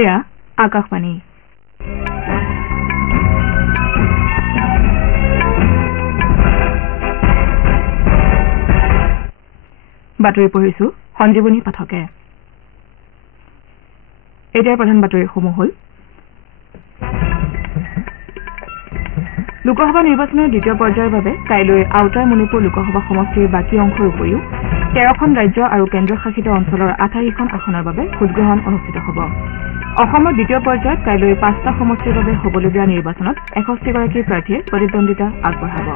এয়া আকাশবাণী বাতৰি পঢ়িছো সঞ্জীৱনী পাঠকে এতিয়াৰ প্ৰধান বাতৰিসমূহ হ'ল লোকসভা নিৰ্বাচনৰ দ্বিতীয় পৰ্যায়ৰ বাবে কাইলৈ আউটাৰ মণিপুৰ লোকসভা সমষ্টিৰ বাকী অংশৰ উপৰিও 13খন ৰাজ্য আৰু কেন্দ্ৰশাসিত অঞ্চলৰ 28খন আসনৰ বাবে ভোটগ্ৰহণ অনুষ্ঠিত হ'ব। অসমৰ দ্বিতীয় পৰ্যায়ত কাইলৈ 5টা সমষ্টিৰ বাবে হ'বলগীয়া নিৰ্বাচনত 61গৰাকী প্ৰাৰ্থীয়ে প্ৰতিদ্বন্দ্বিতা আগবঢ়াব।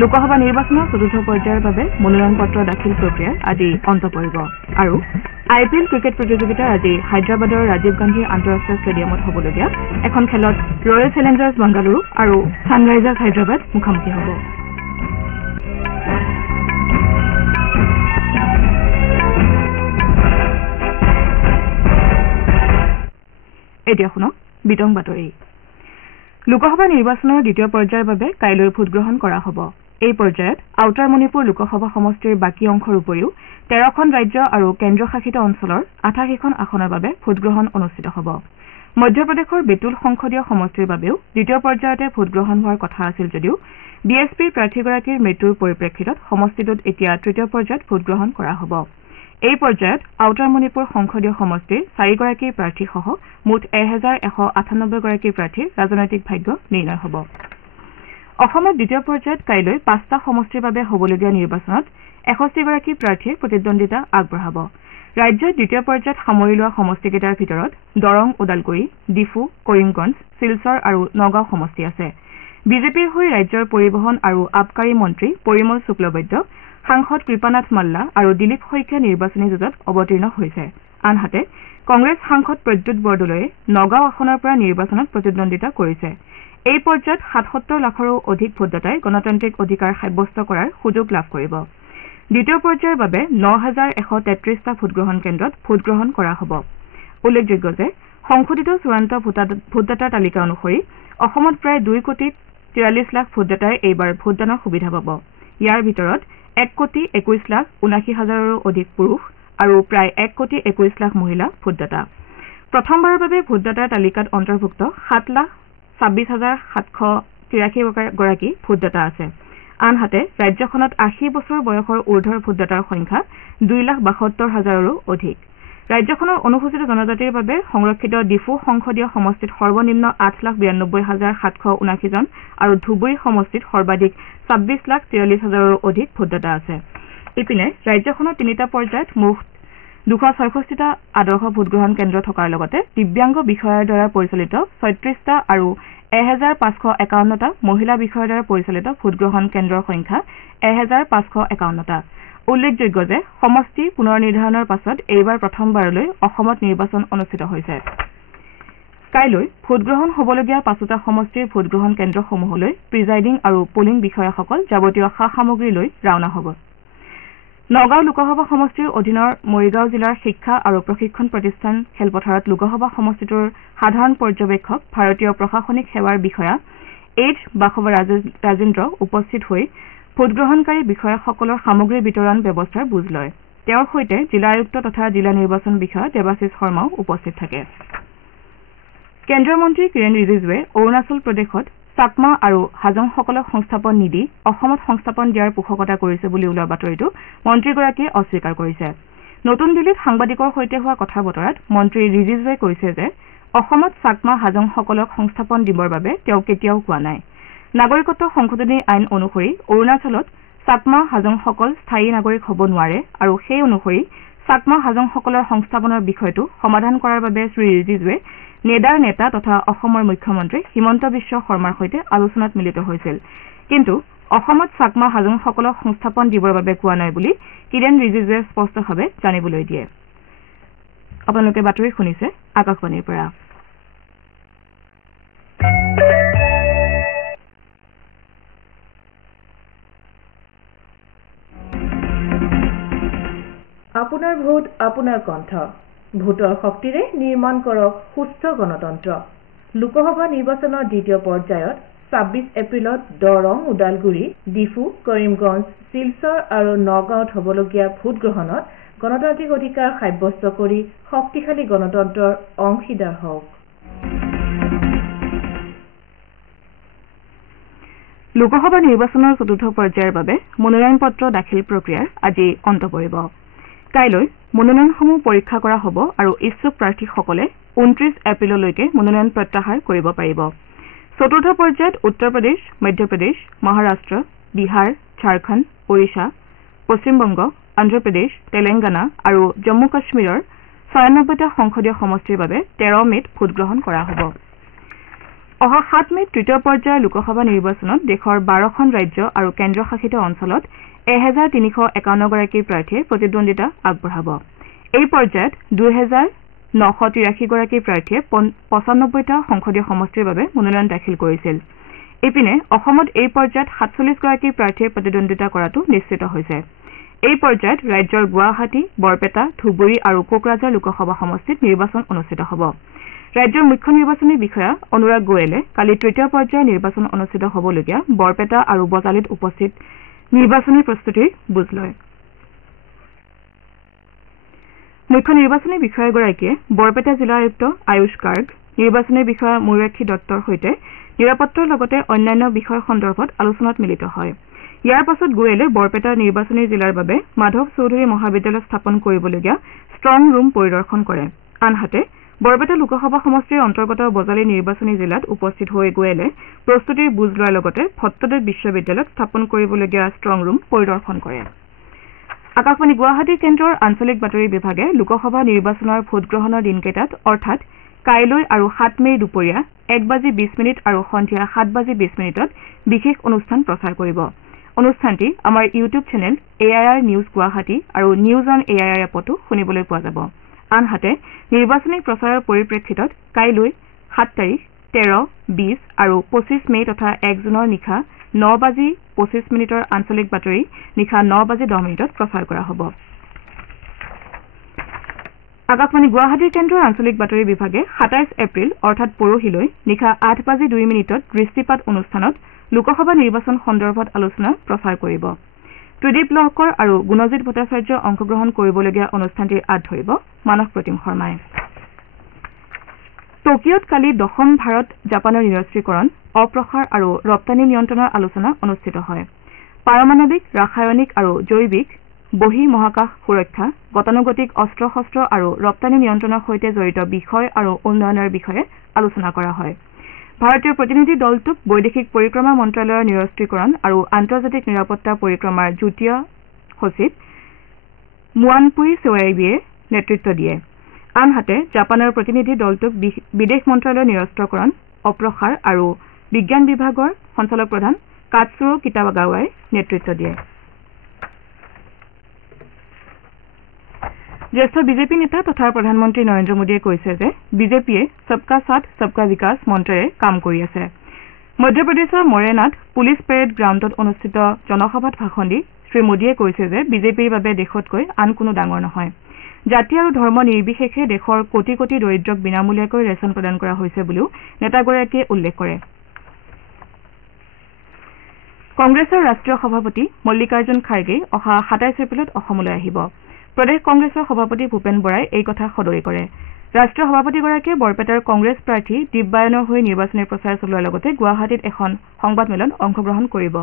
লোকসভা নিৰ্বাচনৰ চতুৰ্থ পৰ্যায়ৰ বাবে মনোনয়ন পত্ৰ দাখিল প্ৰক্ৰিয়াৰ আজি অন্ত পৰিব আৰু IPL ক্ৰিকেট প্ৰতিযোগিতাৰ আজি হায়দৰাবাদৰ ৰাজীৱ গান্ধী আন্তঃৰাষ্ট্ৰীয় ষ্টেডিয়ামত হ'বলগীয়া এখন খেলত ৰয়েল চেলেঞ্জাৰ্ছ বাংগালুৰু আৰু ছানৰাইজাৰ্ছ হায়দৰাবাদ মুখামুখি হ'ব। এতিয়া শুনক বিতং বাতৰি। লোকসভা নিৰ্বাচনৰ দ্বিতীয় পৰ্যায়ৰ বাবে কাইলৈ ভোটগ্ৰহণ কৰা হ'ব। এই পৰ্যায়ত আউটাৰ মণিপুৰ লোকসভা সমষ্টিৰ বাকী অংশৰ উপৰিও 13খন ৰাজ্য আৰু কেন্দ্ৰশাসিত অঞ্চলৰ 88খন আসনৰ বাবে ভোটগ্ৰহণ অনুষ্ঠিত হ'ব। মধ্যপ্ৰদেশৰ বেতুল সংসদীয় সমষ্টিৰ বাবেও দ্বিতীয় পৰ্যায়তে ভোটগ্ৰহণ হোৱাৰ কথা আছিল যদিও BSPৰ প্ৰাৰ্থীগৰাকীৰ মৃত্যুৰ পৰিপ্ৰেক্ষিতত সমষ্টিটোত এতিয়া তৃতীয় পৰ্যায়ত ভোটগ্ৰহণ কৰা হ'ব। এই পৰ্যায়ত আউটাৰ মণিপুৰ সংসদীয় সমষ্টিৰ 4গৰাকী প্ৰাৰ্থীসহ মুঠ 1198গৰাকী প্ৰাৰ্থীৰ ৰাজনৈতিক ভাগ্য নিৰ্ণয় হ'ব। অসমত দ্বিতীয় পৰ্যায়ত কাইলৈ 5টা সমষ্টিৰ বাবে হ'বলগীয়া নিৰ্বাচনত 61গৰাকী প্ৰাৰ্থীয়ে প্ৰতিদ্বন্দ্বিতা আগবঢ়াব। ৰাজ্যত দ্বিতীয় পৰ্যায়ত সামৰি লোৱা সমষ্টিকেইটাৰ ভিতৰত দৰং ওদালগুৰি, ডিফু, কৰিমগঞ্জ, শিলচৰ আৰু নগাঁও সমষ্টি আছে। বিজেপিৰ হৈ ৰাজ্যৰ পৰিবহণ আৰু আবকাৰী মন্ত্ৰী পৰিমল শুক্লবৈদ্য, সাংসদ কৃপানাথ মাল্লা আৰু দিলীপ শইকীয়া নিৰ্বাচনী যুঁজত অৱতীৰ্ণ হৈছে। আনহাতে কংগ্ৰেছ সাংসদ প্ৰদ্যুৎ বৰদলৈয়ে নগাঁও আসনৰ পৰা নিৰ্বাচনত প্ৰতিদ্বন্দ্বিতা কৰিছে। এই পৰ্যায়ত 77 লাখৰো অধিক ভোটদাতাই গণতান্ত্ৰিক অধিকাৰ সাব্যস্ত কৰাৰ সুযোগ লাভ কৰিব। দ্বিতীয় পৰ্যায়ৰ বাবে 9133টা ভোটগ্ৰহণ কেন্দ্ৰত ভোটগ্ৰহণ কৰা হ'ব। উল্লেখযোগ্য যে সংশোধিত চূড়ান্ত ভোটদাতাৰ তালিকা অনুসৰি অসমত প্ৰায় 2,43 লাখ ভোটদাতাই এইবাৰ ভোটদানৰ সুবিধা পাব। ইয়াৰ ভিতৰত 1,21,79,000ৰো অধিক পুৰুষ আৰু প্ৰায় 1,21,00,000 মহিলা ভোটদাতা। প্ৰথমবাৰৰ বাবে ভোটদাতাৰ তালিকাত অন্তৰ্ভুক্ত 7,26,783গৰাকী ভোটদাতা আছে। আনহাতে ৰাজ্যখনত 80 বছৰ বয়সৰ ঊৰ্ধৰ ভোটদাতাৰ সংখ্যা 2,72,000ৰো অধিক। ৰাজ্যখনৰ অনুসূচিত জনজাতিৰ বাবে সংৰক্ষিত ডিফু সংসদীয় সমষ্টিত সৰ্বনিম্ন 8,92,779 জন আৰু ধুবুৰী সমষ্টিত সৰ্বাধিক 26,43,000ৰো অধিক ভোটদাতা আছে। ইপিনে ৰাজ্যখনৰ 3টা পৰ্যায়ত মুঠ 266টা আদৰ্শ ভোটগ্ৰহণ কেন্দ্ৰ থকাৰ লগতে দিব্যাংগ বিষয়াৰ দ্বাৰা পৰিচালিত 36টা আৰু 1,551টা মহিলা বিষয়াৰ দ্বাৰা পৰিচালিত ভোটগ্ৰহণ কেন্দ্ৰৰ সংখ্যা 1,551টা। উল্লেখযোগ্য যে সমষ্টি পুনৰ নিৰ্ধাৰণৰ পাছত এইবাৰ প্ৰথমবাৰলৈ অসমত নিৰ্বাচন অনুষ্ঠিত হৈছে। কাইলৈ ভোটগ্ৰহণ হ'বলগীয়া 5টা সমষ্টিৰ ভোটগ্ৰহণ কেন্দ্ৰসমূহলৈ প্ৰিজাইডিং আৰু পলিং বিষয়াসকল যাৱতীয় সা সামগ্ৰী লৈ ৰাওনা হ'ব। নগাঁও লোকসভা সমষ্টিৰ অধীনৰ মৰিগাঁও জিলাৰ শিক্ষা আৰু প্ৰশিক্ষণ প্ৰতিষ্ঠান খেলপথাৰত লোকসভা সমষ্টিটোৰ সাধাৰণ পৰ্যবেক্ষক ভাৰতীয় প্ৰশাসনিক সেৱাৰ বিষয়া এইচ বাসৱ ৰাজেন্দ্ৰ উপস্থিত হৈ ভোটগ্ৰহণকাৰী বিষয়াসকলৰ সামগ্ৰী বিতৰণ ব্যৱস্থাৰ বুজ লয়। তেওঁৰ সৈতে জিলা আয়ুক্ত তথা জিলা নিৰ্বাচন বিষয়া দেৱাশিষ শৰ্মাও উপস্থিত থাকে। কেন্দ্ৰীয় মন্ত্ৰী কিৰেণ ৰিজিজুৱে অৰুণাচল প্ৰদেশত চাকমা আৰু হাজংসকলক সংস্থাপন নিদি অসমত সংস্থাপন দিয়াৰ পোষকতা কৰিছে বুলি ওলোৱা বাতৰিটো মন্ত্ৰীগৰাকীয়ে অস্বীকাৰ কৰিছে। নতুন দিল্লীত সাংবাদিকৰ সৈতে হোৱা কথা বতৰাত মন্ত্ৰী ৰিজিজুৱে কৈছে যে অসমত চাকমা হাজংসকলক সংস্থাপন দিবৰ বাবে তেওঁ কেতিয়াও কোৱা নাই। নাগৰিকত্ব সংশোধনী আইন অনুসৰি অৰুণাচলত চাকমা হাজংসকল স্থায়ী নাগৰিক হ'ব নোৱাৰে আৰু সেই অনুসৰি চাকমা হাজংসকলৰ সংস্থাপনৰ বিষয়টো সমাধান কৰাৰ বাবে শ্ৰী ৰিজিজুৱে নেডাৰ নেতা তথা অসমৰ মুখ্যমন্ত্ৰী হিমন্ত বিশ্ব শৰ্মাৰ সৈতে আলোচনাত মিলিত হৈছিল। কিন্তু অসমত চাকমা হাজংসকলক সংস্থাপন দিবৰ বাবে কোৱা নাই বুলি কিৰেণ ৰিজিজুৱে স্পষ্টভাৱে জানিবলৈ দিয়ে। আপোনালোকে বাতৰি শুনিছে আকাশবাণীৰ পৰা। আপোনাৰ ভোট আপোনাৰ কণ্ঠ। ভোটৰ শক্তিৰে নিৰ্মাণ কৰক সুস্থ গণতন্ত্ৰ। লোকসভা নিৰ্বাচনৰ দ্বিতীয় পৰ্যায়ত 26 এপ্ৰিলত দৰং, ওদালগুৰি, ডিফু, কৰিমগঞ্জ, শিলচৰ আৰু নগাঁৱত হ'বলগীয়া ভোটগ্ৰহণত গণতান্ত্ৰিক অধিকাৰ সাব্যস্ত কৰি শক্তিশালী গণতন্ত্ৰৰ অংশীদাৰ হওক। লোকসভা নিৰ্বাচনৰ চতুৰ্থ পৰ্যায়ৰ বাবে মনোনয়ন পত্ৰ দাখিল প্ৰক্ৰিয়াৰ আজি অন্ত পৰিব। কাইলৈ মনোনয়নসমূহ পৰীক্ষা কৰা হ'ব আৰু ইচ্ছুক প্ৰাৰ্থীসকলে 29 এপ্ৰিললৈকে মনোনয়ন প্ৰত্যাহাৰ কৰিব পাৰিব। চতুৰ্থ পৰ্যায়ত উত্তৰ প্ৰদেশ, মধ্যপ্ৰদেশ, মহাৰাষ্ট্ৰ, বিহাৰ, ঝাৰখণ্ড, ওড়িশা, পশ্চিমবংগ, অন্ধ্ৰপ্ৰদেশ, তেলেংগানা আৰু জম্মু কাশ্মীৰৰ ৯৬টা সংসদীয় সমষ্টিৰ বাবে 13 মেত ভোটগ্ৰহণ কৰা হ'ব। অহা 7 মেত তৃতীয় পৰ্যায়ৰ লোকসভা নিৰ্বাচনত দেশৰ 12খন ৰাজ্য আৰু কেন্দ্ৰশাসিত অঞ্চলত 1351 গৰাকী প্ৰাৰ্থীয়ে প্ৰতিদ্বন্দ্বিতা আগবঢ়াব। এই পৰ্যায়ত 2983 গৰাকী প্ৰাৰ্থীয়ে 95টা সংসদীয় সমষ্টিৰ বাবে মনোনয়ন দাখিল কৰিছিল। ইপিনে অসমত এই পৰ্যায়ত 47 গৰাকী প্ৰাৰ্থীয়ে প্ৰতিদ্বন্দ্বিতা কৰাটো নিশ্চিত হৈছে। এই পৰ্যায়ত ৰাজ্যৰ গুৱাহাটী, বৰপেটা, ধুবুৰী আৰু কোকৰাঝাৰ লোকসভা সমষ্টিত নিৰ্বাচন অনুষ্ঠিত হ'ব। ৰাজ্যৰ মুখ্য নিৰ্বাচনী বিষয়া অনুৰাগ গোৱেলে কালি তৃতীয় পৰ্যায়ৰ নিৰ্বাচন অনুষ্ঠিত হ'বলগীয়া বৰপেটা আৰু বজালীত উপস্থিত নিৰ্বাচনী প্ৰস্তুতিৰ বুজ লয়। মুখ্য নিৰ্বাচনী বিষয়াগৰাকীয়ে বৰপেটা জিলা আয়ুক্ত আয়ুষ গাৰ্গ, নিৰ্বাচনী বিষয়া ময়ূৰাক্ষী দত্তৰ সৈতে নিৰাপত্তাৰ লগতে অন্যান্য বিষয় সন্দৰ্ভত আলোচনাত মিলিত হয়। ইয়াৰ পাছত গোৱেলে বৰপেটা নিৰ্বাচনী জিলাৰ বাবে মাধৱ চৌধুৰী মহাবিদ্যালয় স্থাপন কৰিবলগীয়া ষ্ট্ৰং ৰুম পৰিদৰ্শন কৰে। আনহাতে বৰপেটা লোকসভা সমষ্টিৰ অন্তৰ্গত বজালী নিৰ্বাচনী জিলাত উপস্থিত হৈ গোৱেলে প্ৰস্তুতিৰ বুজ লোৱাৰ লগতে ভট্টদেৱ বিশ্ববিদ্যালয়ত স্থাপন কৰিবলগীয়া ষ্ট্ৰং ৰুম পৰিদৰ্শন কৰে। আকাশবাণী গুৱাহাটী কেন্দ্ৰৰ আঞ্চলিক বাতৰি বিভাগে লোকসভা নিৰ্বাচনৰ ভোটগ্ৰহণৰ দিনকেইটাত অৰ্থাৎ কাইলৈ আৰু 7 মেৰ দুপৰীয়া 1:20 আৰু সন্ধিয়া 7:20 বিশেষ অনুষ্ঠান প্ৰচাৰ কৰিব। অনুষ্ঠানটি আমাৰ YouTube channel AIR news Guwahati আৰু নিউজ অন AIR এপতো শুনিবলৈ পোৱা যাব। আনহাতে নিৰ্বাচনী প্ৰচাৰৰ পৰিপ্ৰেক্ষিতত কাইলৈ 7 তাৰিখ, 13, 20 আৰু 25 মে তথা 1 জুনৰ নিশা 9:25 আঞ্চলিক বাতৰি নিশা 9:10 প্ৰচাৰ কৰা হ'ব। আকাশবাণী গুৱাহাটী কেন্দ্ৰৰ আঞ্চলিক বাতৰি বিভাগে 27 এপ্ৰিল অৰ্থাৎ পৰহিলৈ নিশা 8:02 দৃষ্টিপাত অনুষ্ঠানত লোকসভা নিৰ্বাচন সন্দৰ্ভত আলোচনা প্ৰচাৰ কৰিব। ত্ৰিদীপ লহকৰ আৰু গুণজিৎ ভট্টাচাৰ্য অংশগ্ৰহণ কৰিবলগীয়া অনুষ্ঠানটিৰ আঁত ধৰিব মানস প্ৰতিম শৰ্মাই। টকিঅ'ত কালি 10ম ভাৰত জাপানৰ নিৰস্ত্ৰীকৰণ, অপ্ৰসাৰ আৰু ৰপ্তানি নিয়ন্ত্ৰণৰ আলোচনা অনুষ্ঠিত হয়। পাৰমাণৱিক, ৰাসায়নিক আৰু জৈৱিক, বহি মহাকাশ সুৰক্ষা, গতানুগতিক অস্ত্ৰ-শস্ত্ৰ আৰু ৰপ্তানি নিয়ন্ত্ৰণৰ সৈতে জড়িত বিষয় আৰু উন্নয়নৰ বিষয়ে আলোচনা কৰা হয়। ভাৰতীয় প্ৰতিনিধি দলটোক বৈদেশিক পৰিক্ৰমা মন্ত্ৰালয়ৰ নিৰস্ত্ৰীকৰণ আৰু আন্তৰ্জাতিক নিৰাপত্তা পৰিক্ৰমাৰ যুটীয়া সচিব মুৱানপুই সোৱাইবিয়ে নেতৃত্ব দিয়ে। আনহাতে জাপানৰ প্ৰতিনিধি দলটোক বিদেশ মন্ত্ৰালয়ৰ নিৰস্ত্ৰকৰণ, অপ্ৰসাৰ আৰু বিজ্ঞান বিভাগৰ সঞ্চালক প্ৰধান কাটছুৰো কিটাগাৱাই নেতৃত্ব দিয়ে। জ্যেষ্ঠ বিজেপি নেতা তথা প্ৰধানমন্ত্ৰী নৰেন্দ্ৰ মোদীয়ে কৈছে যে বিজেপিয়ে সবকা সাথ সবকা বিকাশ মন্ত্ৰেৰে কাম কৰি আছে। মধ্যপ্ৰদেশৰ মৰেনাত পুলিচ পেৰেড গ্ৰাউণ্ডত অনুষ্ঠিত জনসভাত ভাষণ দি শ্ৰীমোদীয়ে কৈছে যে বিজেপিৰ বাবে দেশতকৈ আন কোনো ডাঙৰ নহয়। জাতি আৰু ধৰ্ম নিৰ্বিশেষে দেশৰ কোটি কোটি দৰিদ্ৰক বিনামূলীয়াকৈ ৰেচন প্ৰদান কৰা হৈছে বুলিও নেতাগৰাকীয়ে উল্লেখ কৰে। কংগ্ৰেছৰ ৰাষ্ট্ৰীয় সভাপতি মল্লিকাৰ্জুন খাৰ্গে অহা 27 এপ্ৰিলত অসমলৈ আহিব। প্ৰদেশ কংগ্ৰেছৰ সভাপতি ভূপেন বৰাই এই কথা সদৰি কৰে। ৰাষ্ট্ৰীয় সভাপতিগৰাকীয়ে বৰপেটাৰ কংগ্ৰেছ প্ৰাৰ্থী দিব্যায়নৰ হৈ নিৰ্বাচনী প্ৰচাৰ চলোৱাৰ লগতে গুৱাহাটীত এখন সংবাদমেলত অংশগ্ৰহণ কৰিব।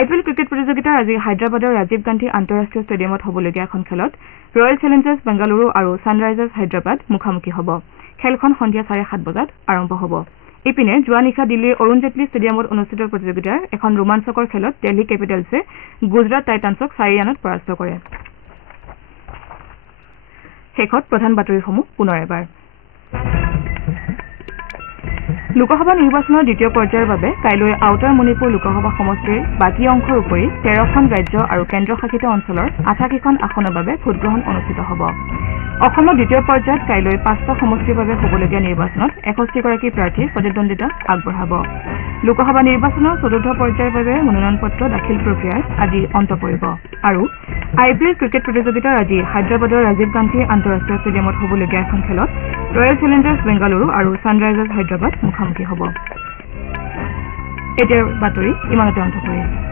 IPL ক্ৰিকেট প্ৰতিযোগিতাৰ আজি হায়দৰাবাদৰ ৰাজীৱ গান্ধী আন্তঃৰাষ্ট্ৰীয় ষ্টেডিয়ামত হ'বলগীয়া এখন খেলত ৰয়েল চেলেঞ্জাৰ্ছ বেংগালুৰু আৰু ছানৰাইজাৰ্ছ হায়দৰাবাদ মুখামুখি হ'ব। খেলখন সন্ধিয়া 7:30 আৰম্ভ হ'ব। ইপিনে যোৱা নিশা দিল্লীৰ অৰুণ জেটলী ষ্টেডিয়ামত অনুষ্ঠিত প্ৰতিযোগিতাৰ এখন ৰোমাঞ্চকৰ খেলত দিল্লী কেপিটেলছে গুজৰাট টাইটানছক 4 ৰানত পৰাস্ত কৰে। শেষত প্ৰধান বাতৰিসমূহ পুনৰ এবাৰ। লোকসভা নিৰ্বাচনৰ দ্বিতীয় পৰ্যায়ৰ বাবে কাইলৈ আউটাৰ মণিপুৰ লোকসভা সমষ্টিৰ বাকী অংশৰ উপৰি 13খন ৰাজ্য আৰু কেন্দ্ৰশাসিত অঞ্চলৰ 88খন আসনৰ বাবে ভোটগ্ৰহণ অনুষ্ঠিত হ'ব। অসমৰ দ্বিতীয় পৰ্যায়ত কাইলৈ 5টা সমষ্টিৰ বাবে হ'বলগীয়া নিৰ্বাচনত 61গৰাকী প্ৰাৰ্থীয়ে প্ৰতিদ্বন্দ্বিতা আগবঢ়াব। লোকসভা নিৰ্বাচনৰ চতুৰ্থ পৰ্যায়ৰ বাবে মনোনয়ন পত্ৰ দাখিল প্ৰক্ৰিয়াৰ আজি অন্ত পৰিব। আৰু IPL ক্ৰিকেট প্ৰতিযোগিতাৰ আজি হায়দৰাবাদৰ ৰাজীৱ গান্ধী আন্তঃৰাষ্ট্ৰীয় ষ্টেডিয়ামত হ'বলগীয়া এখন খেলত ৰয়েল চেলেঞ্জাৰ্ছ বেংগালুৰু আৰু ছানৰাইজাৰ্ছ হায়দৰাবাদ মুখামুখি হ'ব। এতিয়াৰ বাতৰি ইমানতে অন্ত পৰিছে।